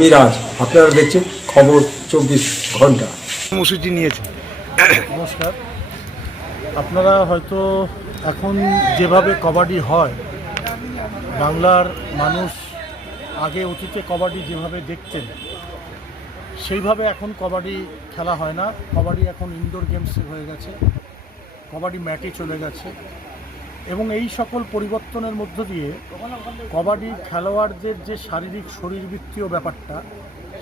মিরাজ, আপনারা দেখছেন খবর 24 ঘন্টা। কর্মসূচি নিয়েছে। নমস্কার। আপনারা হয়তো এখন যেভাবে কবাডি হয়, বাংলার মানুষ আগে অতীতে কবাডি যেভাবে দেখতেন সেইভাবে এখন কবাডি খেলা হয় না। কবাডি এখন ইনডোর গেমস হয়ে গেছে, কবাডি ম্যাটে চলে গেছে এবং এই সকল পরিবর্তনের মধ্য দিয়ে কবাডি খেলোয়াড়দের যে শারীরিক শরীরবৃত্তীয় ব্যাপারটা,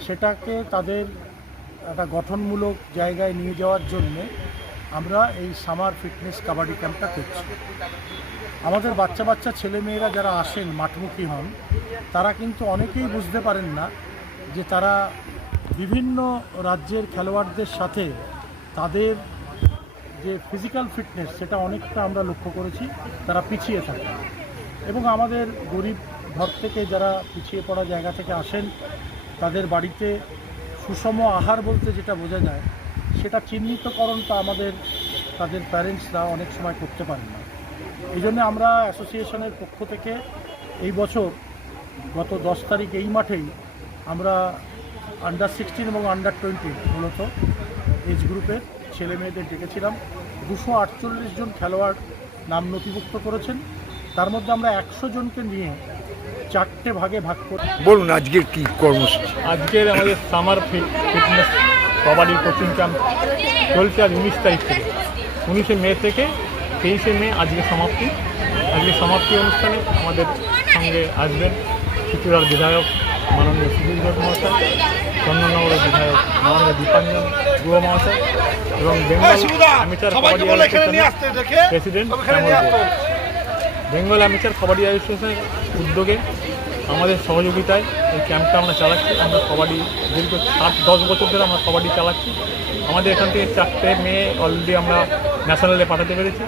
সেটাকে তাদের একটা গঠনমূলক জায়গায় নিয়ে যাওয়ার জন্যে আমরা এই সামার ফিটনেস কাবাডি ক্যাম্পটা করছি। আমাদের বাচ্চা বাচ্চা ছেলেমেয়েরা যারা আসেন, মাঠমুখী হন, তারা কিন্তু অনেকেই বুঝতে পারেন না যে তারা বিভিন্ন রাজ্যের খেলোয়াড়দের সাথে তাদের যে ফিজিক্যাল ফিটনেস সেটা অনেকটা আমরা লক্ষ্য করেছি তারা পিছিয়ে থাকে। এবং আমাদের গরিব ঘর থেকে যারা পিছিয়ে পড়া জায়গা থেকে আসেন, তাদের বাড়িতে সুষম আহার বলতে যেটা বোঝা যায় সেটা চিহ্নিতকরণটা তাদের প্যারেন্টসরা অনেক সময় করতে পারেন না। এই জন্য আমরা অ্যাসোসিয়েশনের পক্ষ থেকে এই বছর গত 10 তারিখ এই মাঠেই আমরা আন্ডার 16 এবং আন্ডার 20 মূলত এজ গ্রুপের ছেলে মেয়েদের ডেকেছিলাম। 248 জন খেলোয়াড় নাম নথিভুক্ত করেছেন। তার মধ্যে আমরা 100 জনকে নিয়ে 4টে ভাগে ভাগ করে। বলুন আজকের কি কর্মসূচি? আজকের আমাদের summer fitness kabaddi coaching camp চলছে আজ 19 তারিখ থেকে। 19শে মে থেকে 23শে মে আজকে সমাপ্তি। আজকে সমাপ্তি অনুষ্ঠানে আমাদের সঙ্গে আসবেন ত্রিপুরার বিধায়ক মাননীয় সুধীর ঘোষ মহাশয়, চন্দননগরের বিধায়ক মাননীয় দীপাঞ্জন গুহ মহাশয় এবং বেঙ্গল অ্যামেচার কবাডি অ্যাসোসিয়েশনের প্রেসিডেন্ট বেঙ্গল অ্যামেচার কবাডি অ্যাসোসিয়েশনের উদ্যোগে আমাদের সহযোগিতায় এই ক্যাম্পটা আমরা চালাচ্ছি। আমরা কবাডি দীর্ঘ 7-10 বছর ধরে আমরা কবাডি চালাচ্ছি। আমাদের এখান থেকে 4টে মেয়ে অলরেডি আমরা ন্যাশনালে পাঠাতে পেরেছি।